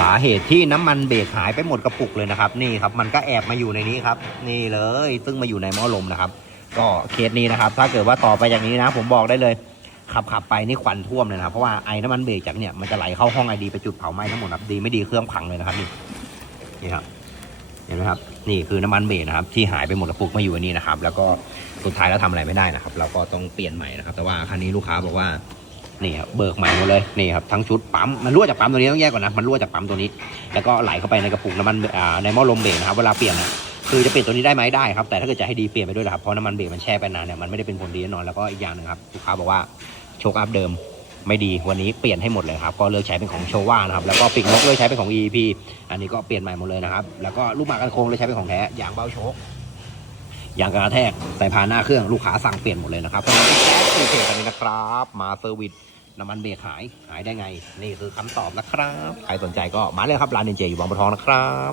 สาเหตุที่น้ำมันเบรกหายไปหมดกระปุกเลยนะครับ นี่ครับมันก็แอบมาอยู่ในนี้ครับ นี่เลยซึ่งมาอยู่ในหม้อลมนะครับ ก็เคสนี้นะครับ ถ้าเกิดว่าต่อไปอย่างนี้นะ ผมบอกได้เลย ขับขับไปนี่ควันท่วมเลยนะครับเพราะว่าไอ้น้ำมันเบรกจากเนี่ยมันจะไหลเข้าห้องไอดีไปจุดเผาไหม้ทั้งหมดครับดีไม่ดีเครื่องพังเลยนะครับนี่นี่ครับเห็นไหมครับนี่คือน้ำมันเบรกนะครับที่หายไปหมดกระปุกมาอยู่อันนี้นะครับ แล้วก็สุดท้ายแล้วทำอะไรไม่ได้นะครับ เราก็ต้องเปลี่ยนใหม่นะครับ แต่ว่าคันนี้ลูกค้าบอกว่า นี่ครับเบิกใหม่หมดเลยนี่ครับทั้งชุดปั๊มมันรั่วจากปั๊มตัวนี้ต้องแยกก่อนนะมันรั่วจากปั๊มตัวนี้ แล้วก็ไหลเข้าไปในกระปุกน้ำมันอ่าในหม้อลมเบรกนะครับเวลาเปลี่ยนนะคือจะเปลี่ยนตัวนี้ได้ไหมได้ครับแต่ถ้าเกิดจะให้ดีเปลี่ยนไปด้วยนะครับเพราะน้ำมันเบรกมันแช่ไปนานเนี่ยมันไม่ได้เป็นผลดีแน่นอนแล้วก็อีกอย่างนึงครับลูกค้าบอกว่าโชคอัพเดิมไม่ดีวันนี้เปลี่ยนให้หมดเลยครับก็เลือกใช้เป็นของโชว่านะครับแล้วก็ปีกนกเลือกใช้เป็นของ EEP อันนี้ก็เปลี่ยนใหม่หมดเลยนะครับแล้วก็ลูกหมากกันโค้งเลือกใช้เป็นของแท้ยางเบาโชค ยางกระแทกใส่พานหน้าเครื่องลูกค้าสั่งเปลี่ยนหมดเลยนะครับเพราะฉะนั้แก๊สเพจกันนี้นะครับ มาเซอร์วิสน้ำมันเบรกหายหายได้ไง นี่คือคำตอบนะครับ ใครสนใจก็มาเลยครับร้านเดนเจอยู่บางบัวทองนะครับ